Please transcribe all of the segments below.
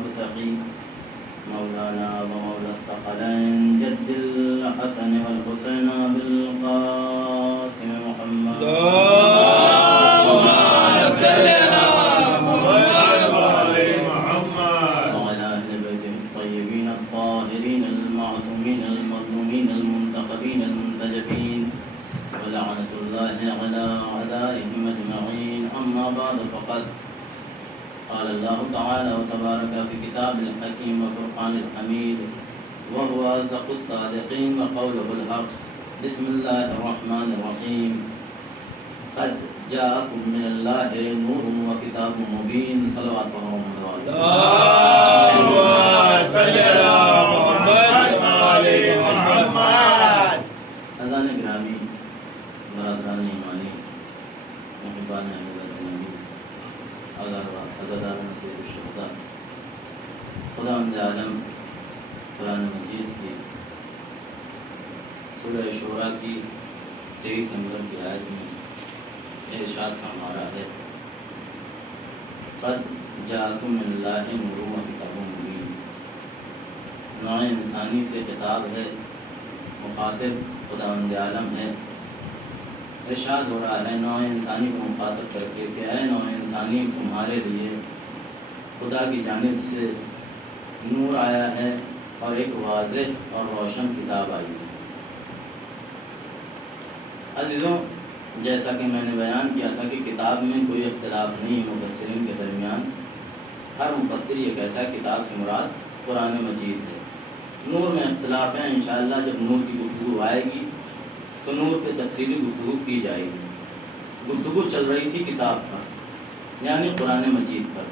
المبتغي مولانا ومولى الثقلين جد الحسن والحسين بالقاسم محمد اللهم صل على محمد وعلى محمد وعلى أهل بيته الطيبين الطاهرين المعصومين المظلومين المنتقبين المنتجبين ولعنة الله على أعدائهم أجمعين. أما بعد فقد قال الله تعالى وتبارك في كتاب الحكيم وفرقان الحميد وهو أصدق الصادقين وقوله الحق. بسم الله الرحمن الرحيم. قد جاءكم من الله نور وكتاب مبين. صلوات محمد اللهم صل على محمد وعلى محمد. اذان گرامی، برادران ایمانی، محبان حضرت نبی، عزادار نصیب الشہداء، خداوند عالم قرآن مجید کی سورہ شورى کی 23 نمبر کی آیت میں ارشاد فرما ہے قد جاءکم من اللہ نور وکتاب مبین. نوع انسانی سے خطاب ہے، مخاطب خداوند عالم ہے. ارشاد ہو رہا ہے نوع انسانی کو مخاطب کر کے کہ اے نوع انسانی، تمہارے لیے خدا کی جانب سے نور آیا ہے اور ایک واضح اور روشن کتاب آئی ہے. عزیزوں، جیسا کہ میں نے بیان کیا تھا کہ کتاب میں کوئی اختلاف نہیں ہے مفسرین کے درمیان. ہر مفسر یہ کہتا ہے کتاب سے مراد قرآن مجید ہے. نور میں اختلاف ہے. انشاءاللہ جب نور کی گفتگو آئے گی تو نور پہ تفصیلی گفتگو کی جائے گی. گفتگو چل رہی تھی کتاب پر، یعنی قرآن مجید پر.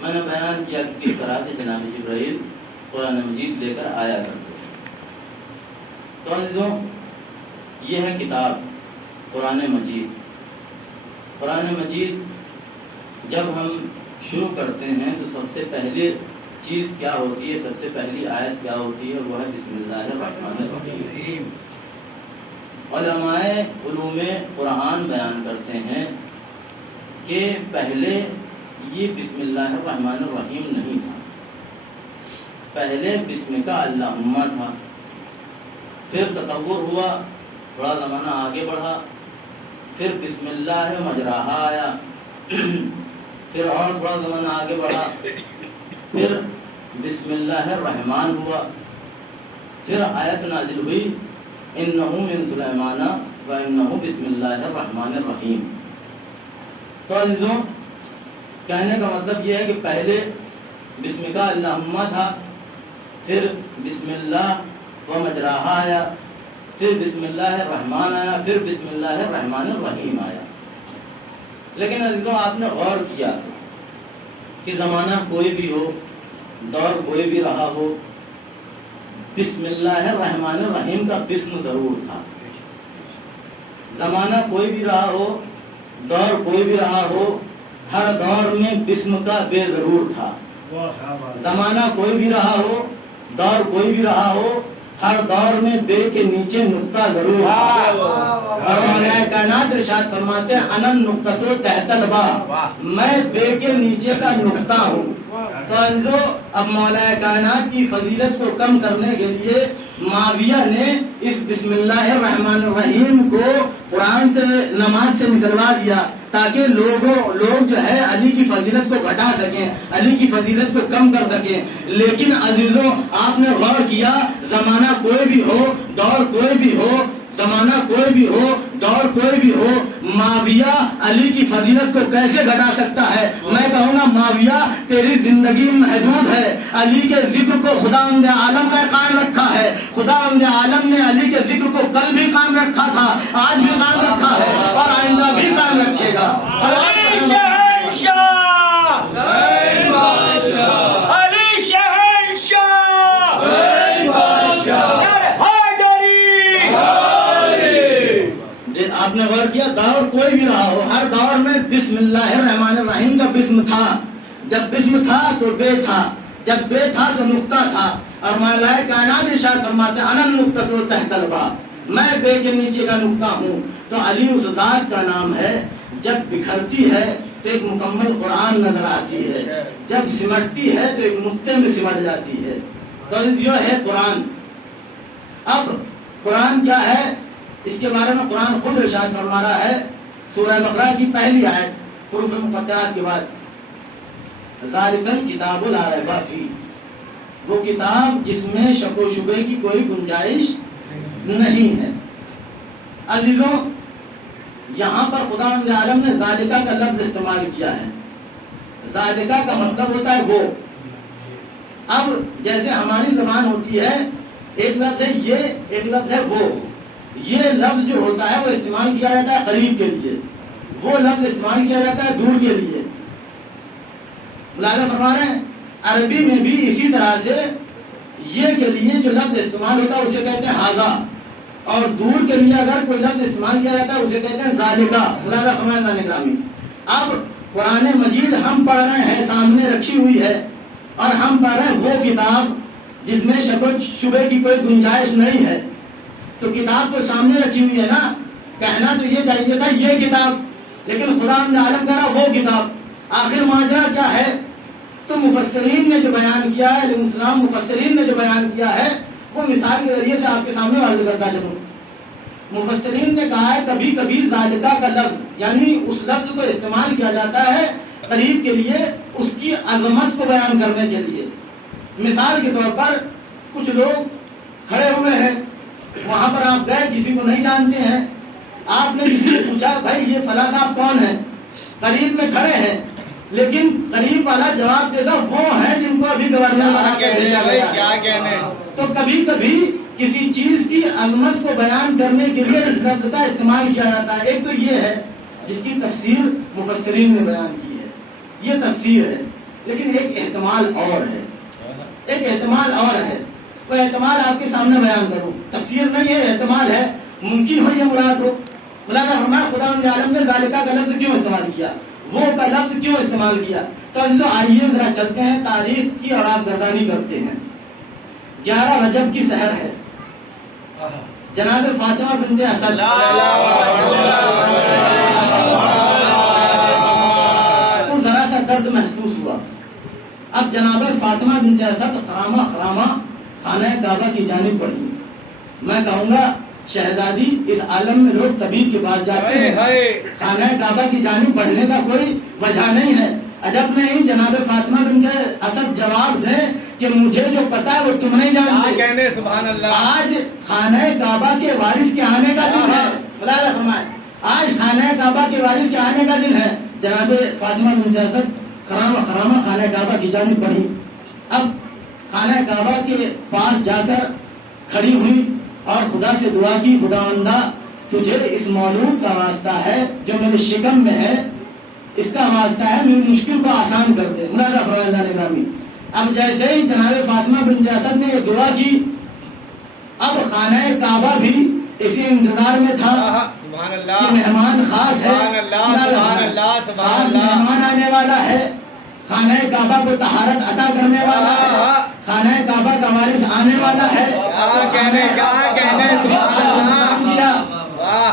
میں نے بیان کیا کہ کس طرح سے جناب جبرائیل قرآن مجید لے کر آیا کرتے. تو عزیزوں، یہ ہے کتاب قرآن مجید. قرآن مجید جب ہم شروع کرتے ہیں تو سب سے پہلے چیز کیا ہوتی ہے، سب سے پہلی آیت کیا ہوتی ہے؟ وہ ہے بسم اللہ الرحمن الرحیم. علماء علوم قرآن بیان کرتے ہیں کہ پہلے یہ بسم اللہ الرحمن الرحیم نہیں تھا. پہلے بسم کا اللہم تھا، پھر تطور ہوا، تھوڑا زمانہ آگے بڑھا، پھر بسم اللہ مجراہا آیا، پھر اور تھوڑا زمانہ آگے بڑھا، پھر بسم اللہ الرحمن ہوا، پھر آیت نازل ہوئی انہ من سلیمان و انہ بسم اللہ الرحمن الرحیم. تو عزیزوں، کہنے کا مطلب یہ ہے کہ پہلے بسم کا اللہم تھا، پھر بسم اللہ و مجراہا آیا، پھر بسم اللہ الرحمن آیا، پھر بسم اللہ الرحمن الرحیم آیا. لیکن عزیزوں، آپ نے غور کیا کہ زمانہ کوئی بھی ہو، دور کوئی بھی رہا ہو، بسم اللہ الرحمن الرحیم کا بسم ضرور تھا. زمانہ کوئی بھی رہا ہو، دور کوئی بھی رہا ہو، ہر دور میں بسم کا بے ضرور تھا. زمانہ کوئی بھی رہا ہو، دور کوئی بھی رہا ہو، ہر دور میں بے کے نیچے نقطہ ضرور تھا. اور مولا کائنات ارشاد فرماتے ہیں انا النقطۃ تحت الباء، میں بے کے نیچے کا نقطہ ہوں. تو عزیزو، اب مولا کائنات کی فضیلت کو کم کرنے کے لیے معاویہ نے اس بسم اللہ الرحمن الرحیم کو قرآن سے، نماز سے نکلوا دیا تاکہ لوگ جو ہے علی کی فضیلت کو گھٹا سکیں، علی کی فضیلت کو کم کر سکیں. لیکن عزیزوں، آپ نے غور کیا، زمانہ کوئی بھی ہو، دور کوئی بھی ہو، زمانہ کوئی بھی ہو، دور کوئی بھی ہو، معاویہ علی کی فضیلت کو کیسے گھٹا سکتا ہے؟ میں کہوں گا معاویہ، تیری زندگی محدود ہے. علی کے ذکر کو خداوند عالم نے قائم رکھا ہے. خداوند عالم نے علی کے ذکر کو کل بھی قائم رکھا تھا، آج بھی قائم رکھا ہے اور آئندہ بھی قائم رکھے گا. آپ نے غور کیا، دور کوئی بھی رہا ہو، ہر دور میں بسم اللہ الرحمن الرحیم کا بسم تھا. جب بسم تھا تو بے تھا، جب بے تھا تو نقطہ تھا. اور مولا کائنات ارشاد فرماتے ہیں انا النقطۃ تحت الباء، میں بے کے نیچے کا نقطہ ہوں. تو علی اس ذات کا نام ہے، جب بکھرتی ہے تو ایک مکمل قرآن نظر آتی ہے، جب سمٹتی ہے تو ایک نقطے میں سمٹ جاتی ہے، تو یہ ہے قرآن۔ اب قرآن کیا ہے، اس کے بارے میں قرآن خود ارشاد فرما رہا ہے سورہ بقرہ کی پہلی آیت حروف مقطعات کے بعد، ذالک الکتاب لا ریب فیہ، وہ کتاب جس میں شک و شبے کی کوئی گنجائش نہیں ہے۔ عزیزوں، یہاں پر خدا عالم نے ذالکہ کا لفظ استعمال کیا ہے۔ ذالکہ کا مطلب ہوتا ہے وہ۔ اب جیسے ہماری زبان ہوتی ہے، ایک لفظ ہے یہ، ایک لفظ ہے وہ۔ یہ لفظ جو ہوتا ہے وہ استعمال کیا جاتا ہے قریب کے لیے، وہ لفظ استعمال کیا جاتا ہے دور کے لیے۔ ملاحظہ فرما رہے ہیں، عربی میں بھی اسی طرح سے یہ کے لیے جو لفظ استعمال ہوتا ہے اسے کہتے ہیں ہاذا، اور دور کے لیے اگر کوئی لفظ استعمال کیا جاتا ہے اسے کہتے ہیں ذالکہ۔ ملاحظہ فرمائے ذہن گرامی، اب قرآن مجید ہم پڑھ رہے ہیں، سامنے رکھی ہوئی ہے، اور ہم پڑھ رہے ہیں وہ کتاب جس میں شک و شبے کی کوئی گنجائش نہیں ہے، تو کتاب تو سامنے رکھی ہوئی ہے نا، کہنا تو یہ چاہیے تھا یہ کتاب، لیکن خدا نے عالم کہا وہ کتاب۔ آخر ماجرا کیا ہے؟ تو مفسرین نے جو بیان کیا ہے، علیہ السلام مفسرین نے جو بیان کیا ہے وہ مثال کے ذریعے سے آپ کے سامنے واضح کرتا چلوں۔ مفسرین نے کہا ہے کبھی کبھی ذالکہ کا لفظ یعنی اس لفظ کو استعمال کیا جاتا ہے قریب کے لیے، اس کی عظمت کو بیان کرنے کے لیے۔ مثال کے طور پر کچھ لوگ کھڑے ہوئے ہیں، وہاں پر آپ گئے، کسی کو نہیں جانتے ہیں، آپ نے کسی سے پوچھا بھائی یہ فلاں صاحب کون ہیں، قریب میں کھڑے ہیں، لیکن قریب والا جواب دے گا وہ ہیں جن کو ابھی گورنر بنا کے بھیجا گیا ہے۔ تو کبھی کبھی کسی چیز کی عظمت کو بیان کرنے کے لیے اس لفظ کا استعمال کیا جاتا ہے۔ ایک تو یہ ہے جس کی تفسیر مفسرین نے بیان کی ہے، یہ تفسیر ہے، لیکن ایک احتمال اور ہے، ایک احتمال اور ہے، وہ احتمال آپ کے سامنے بیان کروں۔ تفسیر نہیں ہے، احتمال ہے، ممکن ہو یہ مراد ہو۔ مولانا فرمایا خدا عالم نے ذالکہ کا لفظ کیوں استعمال کیا، وہ کا لفظ کیوں استعمال کیا؟ تو عزیزو آئیے ذرا چلتے ہیں تاریخ کی اور آپ گردانی کرتے ہیں۔ 11 رجب کی سحر ہے، جناب فاطمہ بنت اسد کو ذرا سا درد محسوس ہوا۔ اب جناب فاطمہ بنت اسد خرامہ خرامہ خانہ کعبہ کی جانب بڑھی۔ میں کہوں گا شہزادی اس عالم میں لوگ طبیب کے پاس جاتے ہیں، خانہ کعبہ کی جانب بڑھنے کا کوئی وجہ نہیں ہے۔ عجب نہیں جناب فاطمہ بنت اسد جواب دیں کہ مجھے جو پتا ہے وہ تم نہیں جانتے۔ سبحان اللہ۔ آج خانہ کعبہ کے وارث کے آنے کا دن ہے، ملاحظہ فرمائیں، آج خانہ کعبہ کے وارث کے آنے کا دن ہے۔ جناب فاطمہ بنت اسد خرامہ خرامہ خانہ کعبہ کی جانب بڑھی۔ اب خانہ کعبہ کے پاس جا کر کھڑی ہوئی اور خدا سے دعا کی، خداوندہ تجھے اس مولود کا واسطہ ہے جو میرے شکم میں ہے، اس کا واسطہ ہے، میری مشکل کو آسان کر دے۔ ملاحظہ فرمائے گرامی، اب جیسے ہی جناب فاطمہ بنت اسد نے یہ دعا کی، اب خانہ کعبہ بھی اسی انتظار میں تھا کہ مہمان خاص ہے، خاص مہمان آنے والا ہے، خانہ کعبہ کو طہارت عطا کرنے والا ہے، خانہ کعبہ کا وارث آنے والا ہے۔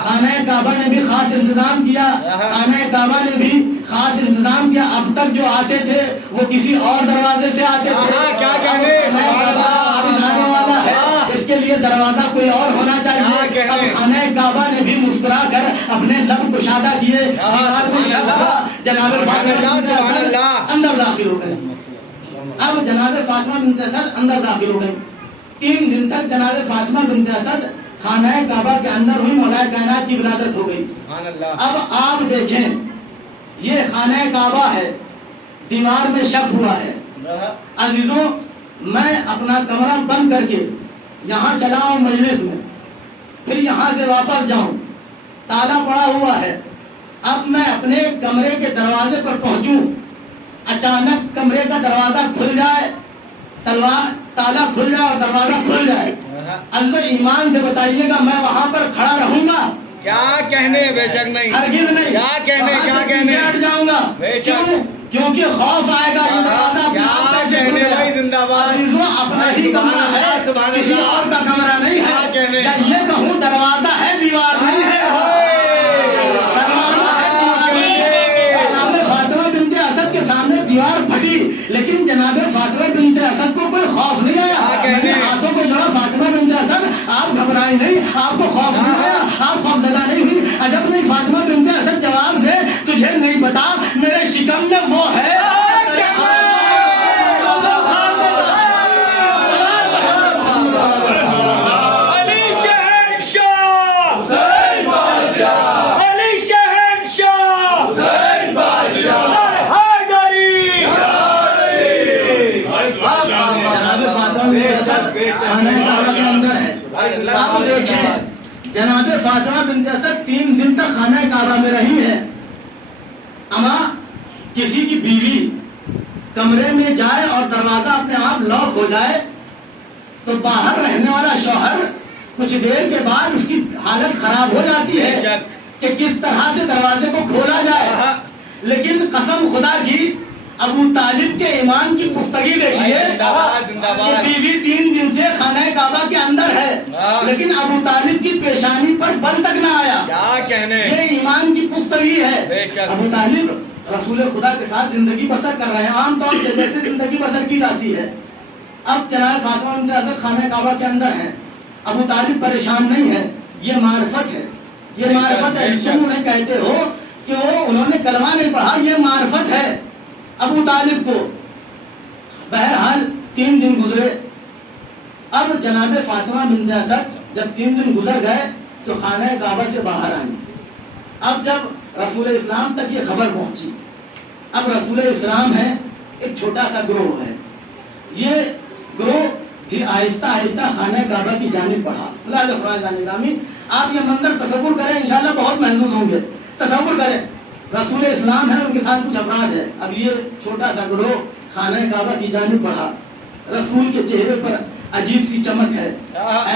خانہ کعبہ نے بھی خاص انتظام کیا، خانہ کعبہ نے بھی خاص انتظام کیا۔ اب تک جو آتے تھے وہ کسی اور دروازے سے آتے تھے، آنے والا ہے، اس کے لیے دروازہ کوئی اور ہونا چاہیے۔ اب خانہ کعبہ نے بھی مسکرا کر اپنے لب کشادہ کیے، جناب اندر داخل ہو گئے۔ اب جناب فاطمہ بنت اسد اندر داخل ہو گئی۔ 3 دن تک جناب فاطمہ بنت اسد خانہ کعبہ کے اندر ہوئی، مولا کائنات کی ولادت ہو گئی۔ اب آپ دیکھیں یہ خانہ کعبہ ہے، دیوار میں شک ہوا ہے۔ عزیزوں میں اپنا کمرہ بند کر کے یہاں چلا ہوں مجلس میں، پھر یہاں سے واپس جاؤں، تالا پڑا ہوا ہے۔ اب میں اپنے کمرے کے دروازے پر پہنچوں، اچانک کمرے کا دروازہ کھل جائے، تالا کھل جائے اور دروازہ کھل جائے، عزیزو ایمان سے بتائیے گا میں وہاں پر کھڑا رہوں گا؟ کیا کہنے، بے شک نہیں، ہرگز نہیں۔ کیا کہنے، کیا کہنے، ہٹ جاؤں گا، کیونکہ خوف آئے گا، یہ دروازہ اپنے آپ کیسے کھل جائے۔ زندہ باد، عزیزو اپنا ہی کمرہ ہے، کسی اور کا کمرہ نہیں ہے۔ یا یہ کہوں دروازہ ہے دیوار نہیں ہے، دروازہ ہے دیوار نہیں ہے۔ لیکن جناب فاطمہ بنت اسد کو کوئی خوف نہیں آیا. میں نے ہاتھوں کو جوڑا, فاطمہ بنت اسد آپ گھبرائیں نہیں, آپ کو خوف نہیں آیا, آپ خوف زدہ نہیں ہوئی. عجب نہیں, فاطمہ بنت اسد جواب دے تجھے نہیں پتا میرے شکم میں وہ ہے. آپ دیکھیں جناب فاطمہ بنت اسد 3 دن تک خانہ کعبہ میں رہی ہے. اما کسی کی بیوی کمرے میں جائے اور دروازہ اپنے آپ لاک ہو جائے تو باہر رہنے والا شوہر کچھ دیر کے بعد اس کی حالت خراب ہو جاتی ہے کہ کس طرح سے دروازے کو کھولا جائے. لیکن قسم خدا کی ابو طالب کے ایمان کی پختگی دیکھیے. بیوی 3 دن سے خانہ کعبہ کے اندر ہے لیکن ابو طالب کی پیشانی پر بل تک نہ آیا. یہ ایمان کی پختگی ہے. ابو طالب رسول خدا کے ساتھ زندگی بسر کر رہے ہیں عام طور سے جیسے زندگی بسر کی جاتی ہے. اب جناب فاطمہ بنت اسد خانہ کعبہ کے اندر ہیں. ابو طالب پریشان نہیں ہے. یہ معرفت ہے, یہ معرفت ہے. تم انہیں کہتے ہو کہ وہ انہوں نے کلمہ نہیں پڑھا, یہ معرفت ہے ابو طالب کو. بہرحال 3 دن گزرے. اب جناب فاطمہ بنت اسد جب 3 دن گزر گئے تو خانہ کعبہ سے باہر آئیں. اب جب رسول اسلام تک یہ خبر پہنچی, اب رسول اسلام ہے, ایک چھوٹا سا گروہ ہے, یہ گروہ پھر آہستہ آہستہ خانہ کعبہ کی جانب بڑھا. اللہ فرمائے گرامی آپ یہ منظر تصور کریں, انشاءاللہ بہت محظوظ ہوں گے. تصور کریں رسول اسلام ہے, ان کے ساتھ کچھ افراد ہے. اب یہ چھوٹا سا گروہ خانہ کعبہ کی جانب بڑھا. رسول کے چہرے پر عجیب سی چمک ہے.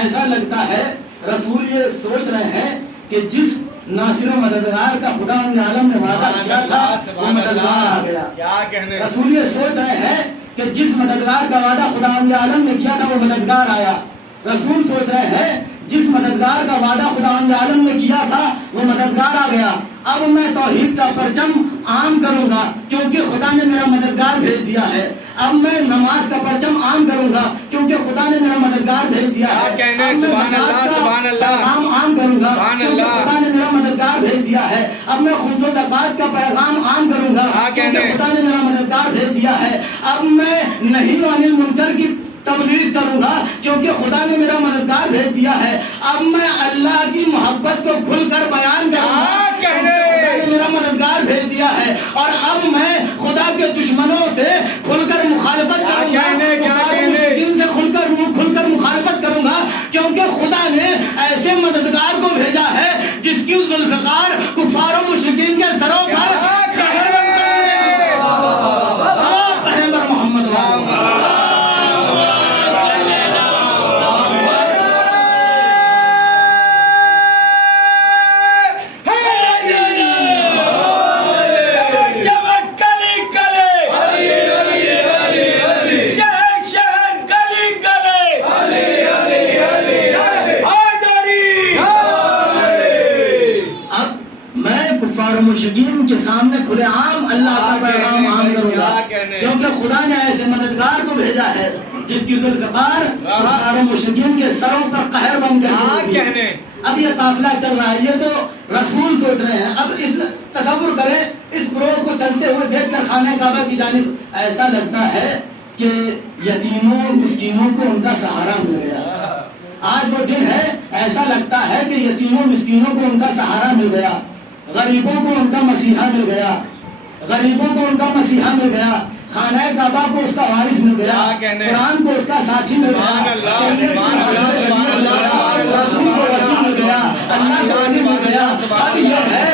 ایسا لگتا ہے رسول یہ سوچ رہے ہیں کہ جس ناصر و مددگار کا خدا عالم نے وعدہ کیا تھا وہ مددگار آ گیا. رسول یہ سوچ رہے ہیں کہ جس مددگار کا وعدہ خدا عالم نے کیا تھا وہ مددگار آیا. رسول سوچ رہے ہیں جس مددگار کا وعدہ خدا عالم نے کیا تھا وہ مددگار آ گیا. اب میں توحید کا پرچم عام کروں گا کیونکہ خدا نے میرا مددگار بھیج دیا ہے. اب میں نماز کا پرچم عام کروں گا کیونکہ خدا نے میرا مددگار بھیج دیا ہے. اب میں زکوٰۃ کا پیغام عام کروں گا کیونکہ خدا نے میرا مددگار بھیج دیا ہے. اب میں خمس و زکوٰۃ کا پیغام عام کروں گا کیونکہ خدا نے میرا مددگار بھیج دیا ہے. اب میں نہی عن المنکر کی تبلیغ کروں گا کیونکہ خدا نے میرا مددگار بھیج دیا ہے. اب میں اللہ کی محبت کو کھل کر بیان کروں گا خدا نے میرا مددگار بھیج دیا ہے. اور اب میں خدا کے دشمنوں سے کھل کر مخالفت کروں گا, مشرکین سے کھل کر مخالفت کروں گا کیونکہ خدا نے ایسے مددگار کو بھیجا ہے جس کی ذوالفقار کفار و مشرکین کے سروں پر مشرکین کے سامنے کھلے عام اللہ کا پیغام عام کروں گا کیونکہ خدا نے ایسے مددگار کو بھیجا ہے جس کی ذوالفقار کفار و مشرکین کے سروں پر قہر بن کر. اب یہ قافلہ چل رہا ہے, یہ تو رسول سوچ رہے ہیں. اب اس تصور کریں اس گروہ کو چلتے ہوئے دیکھ کر خانہ کعبہ کی جانب ایسا لگتا ہے کہ یتیموں مسکینوں کو ان کا سہارا مل گیا. آج وہ دن ہے, ایسا لگتا ہے کہ یتیموں مسکینوں کو ان کا سہارا مل گیا, غریبوں کو ان کا مسیحا مل گیا, غریبوں کو ان کا مسیحا مل گیا, خانہ کعبہ کو اس کا وارث مل گیا, قرآن کو اس کا ساتھی مل گیا, شریعت رسول کو وسیع مل گیا, اللہ کا وسیع مل گیا. اب یہ ہے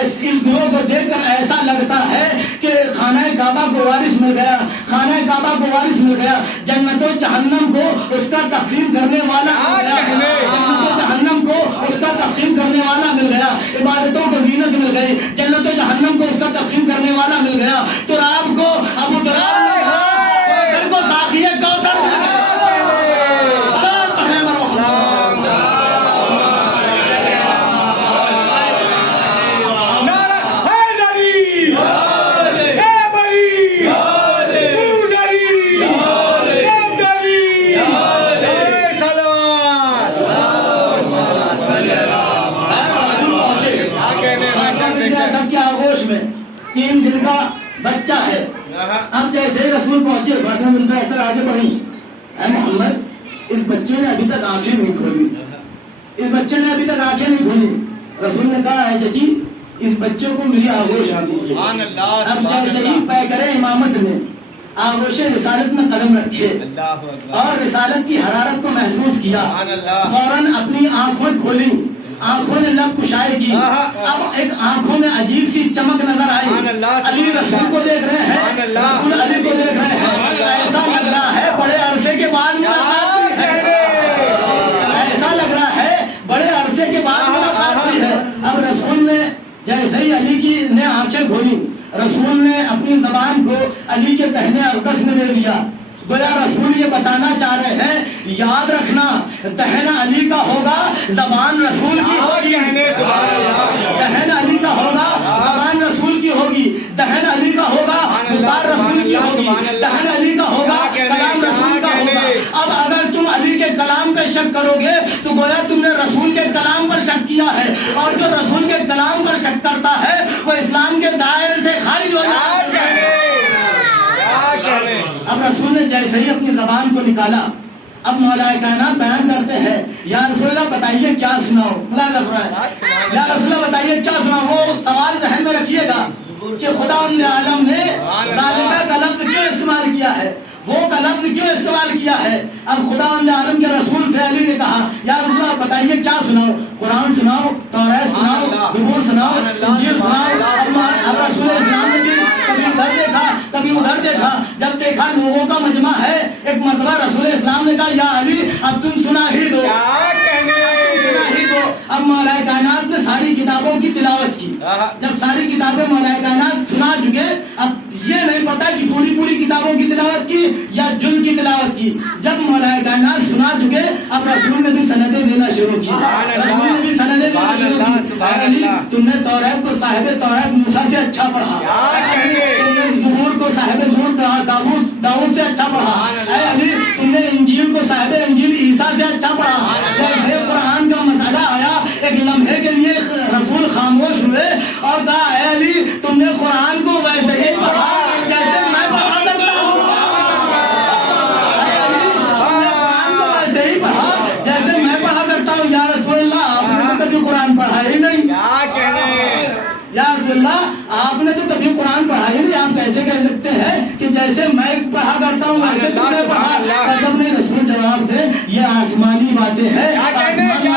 اس گروہ کو دیکھ کر ایسا لگتا ہے کہ خانہ کعبہ کو وارث مل گیا, خانہ کعبہ کو وارث مل گیا, جنت و جہنم کو اس کا تقسیم کرنے والا مل گیا, جنت و جہنم کو اس کا تقسیم کرنے والا مل گیا, عبادتوں کو زینت مل گئی, جنت و جہنم کو اس کا تقسیم کرنے والا مل گیا. تراب کو ابو تراب نے کوثر کو ساقی کوثر مل گیا. نعرہ حیدری، اے بڑی آگے بڑھی. اے محمد, اس بچے نے ابھی تک آنکھیں نہیں کھولی, اس بچے نے ابھی تک آنکھیں نہیں کھولی. رسول نے کہا ہے چچی اس بچے کو میری آغوش آ دیجیے. اب جیسے ہی پے کرے امامت میں آغوش رسالت میں قدم رکھے اور رسالت کی حرارت کو محسوس کیا, فوراً اپنی آنکھوں کھولی, آنکھوں نے لب کشائے کی. اب ایک آنکھوں میں عجیب سی چمک نظر آئی. علی رسول کو دیکھ رہے ہیں, رسول علی کو دیکھ رہے ہیں. ایسا لگ رہا ہے بڑے عرصے کے بعد ملاقات ہوئی ہے, ایسا لگ رہا ہے بڑے عرصے کے بعد ملاقات ہوئی ہے. اب رسول نے جیسے ہی علی کی نے آنکھیں کھولی, رسول نے اپنی زبان کو علی کے تہنے اقدس میں دے دیا. گویا رسول یہ بتانا چاہ رہے ہیں, یاد رکھنا دہن علی کا ہوگا زبان رسول کی ہوگی, دہن علی کا ہوگا زبان رسول کی ہوگی, دہن علی کا ہوگا گفتار رسول کی ہوگی, دہن علی کا ہوگا کلام رسول کا ہوگا. اب اگر تم علی کے کلام پہ شک کرو گے تو گویا تم نے رسول کے کلام پر شک کیا ہے, اور جو رسول کے کلام پر شک کرتا ہے وہ اسلام کے دائرے سے خارج ہو جاتا ہے. اب رسول نے جیسے ہی اپنی زبان کو نکالا, اب مولا کائنات بیان کرتے ہیں یا رسول اللہ بتائیے کیا سناؤ. ملاحظہ فرمائیں, یا رسول اللہ بتائیے کیا سناؤ. وہ سوال ذہن میں رکھیے گا کہ خدا عالم نے ذالکہ کا لفظ کیوں استعمال کیا ہے, وہ کا لفظ کیوں استعمال کیا ہے. اب خدا عالم کے رسول سے علی نے کہا یا رسول اللہ بتائیے کیا سناؤ, قرآن سناؤ, توریت سناؤ, زبور سناؤ, انجیل سناؤ. اب رسول اسلام نے بھی کبھی ادھر دیکھا کبھی ادھر دیکھا, جب دیکھا لوگوں کا مجمع ہے, ایک مرتبہ رسول اسلام نے کہا یا علی اب تم سنا ہی دو, سنا ہی دو. اب مولا کائنات نے ساری کتابوں کی تلاوت کی. جب ساری کتابیں مولا کائنات سنا چکے, اب یہ نہیں پتا کہ پوری کتابوں کی تلاوت کی یا جز کی تلاوت کی. جب مولا کائنات سنا چکے, اب رسول نے بھی سندیں دینا شروع کی, رسول نے بھی سندیں دینا شروع کی. علی تم نے توریت کو صاحب توریت موسیٰ سے اچھا پڑھا, تم نے زبور کو صاحب زبور داؤد سے اچھا پڑھا. اے علی تم نے انجیل کو صاحب انجیل عیسیٰ سے اچھا پڑھا. جب قرآن کا مسئلہ آیا ایک لمحے کے لیے رسول خاموش ہوئے اور کہا اے علی تم نے قرآن کو ویسے ہی پڑھا جیسے میں پڑھا کرتا ہوں. اے علی تم نے قرآن کو ویسے ہی پڑھا جیسے میں پڑھا کرتا ہوں. یا رسول اللہ آپ نے تو کبھی قرآن پڑھا ہی نہیں. یا رسول اللہ آپ نے تو کبھی قرآن پڑھا ہی نہیں, آپ کیسے کہہ سکتے ہیں کہ جیسے میں پڑھا کرتا ہوں ویسے تم نے پڑھا. جب نے رسول جواب دے یہ آسمانی باتیں ہیں, آسمانی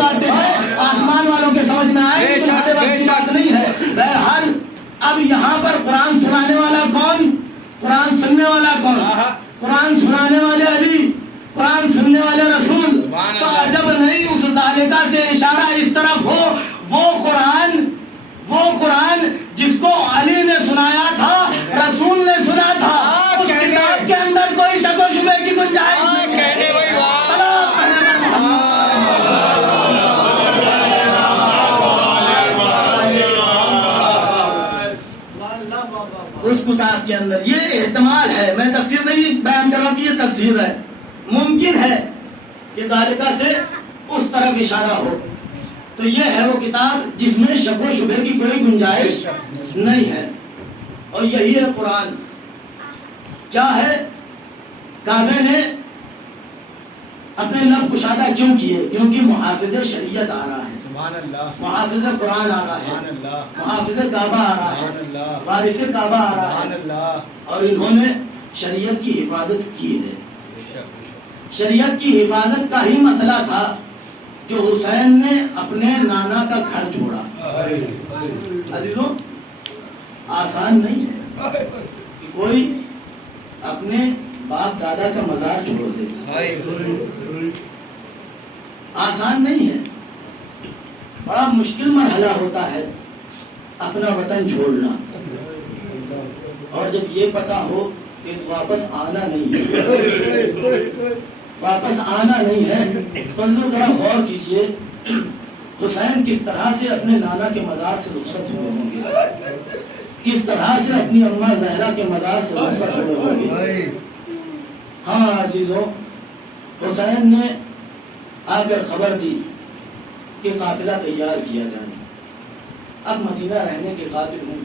باتیں ہیں, آسمان والوں کے سمجھ میں آئے, تمہارے بس کی بات نہیں ہے. بہرحال اب یہاں پر قرآن سنانے والا کون, قرآن سننے والا کون, قرآن سنانے والے علی, قرآن سننے والے رسول. تو عجب نہیں اس ذالکہ سے اشارہ اس طرف ہو, وہ قرآن جس کو علی نے سنایا تھا رسول نے سنا تھا, اس کتاب کے اندر کوئی شک و شبہ کی گنجائش نہیں ہے. اس کتاب کے اندر یہ احتمال ہے, میں تفسیر نہیں بیان کر رہا ہوں کہ یہ تفسیر ہے, ممکن ہے کہ ذالکہ سے اس طرف اشارہ ہو. تو یہ ہے وہ کتاب جس میں شک و شبہ کی کوئی گنجائش نہیں ہے, اور یہی ہے قرآن. کیا ہے, کعبے نے اپنے لب کشادہ کیوں کیے, کیونکہ محافظ شریعت آ رہا ہے, محافظ قرآن آ رہا ہے, محافظ کعبہ آ رہا ہے, وارث کعبہ آ رہا ہے, اور انہوں نے شریعت کی حفاظت کی ہے. شریعت کی حفاظت کا ہی مسئلہ تھا جو حسین نے اپنے نانا کا گھر چھوڑا. عزیزوں آسان نہیں ہے کہ کوئی اپنے باپ دادا کا مزار چھوڑ دے, آسان نہیں ہے, بڑا مشکل مرحلہ ہوتا ہے اپنا وطن چھوڑنا. اور جب یہ پتا ہو کہ واپس آنا نہیں ہے, واپس آنا نہیں ہے, تو ذرا غور کیجئے حسین کس طرح سے اپنے نانا کے مزار سے رخصت ہوئے ہوں گے, کس طرح سے اپنی اماں زہرا کے مزار سے رخصت ہوئے ہوں گے. ہاں عزیزوں, حسین نے آ کر خبر دی کہ قافلہ تیار کیا جائے, اب مدینہ رہنے کے قابل نہیں,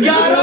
11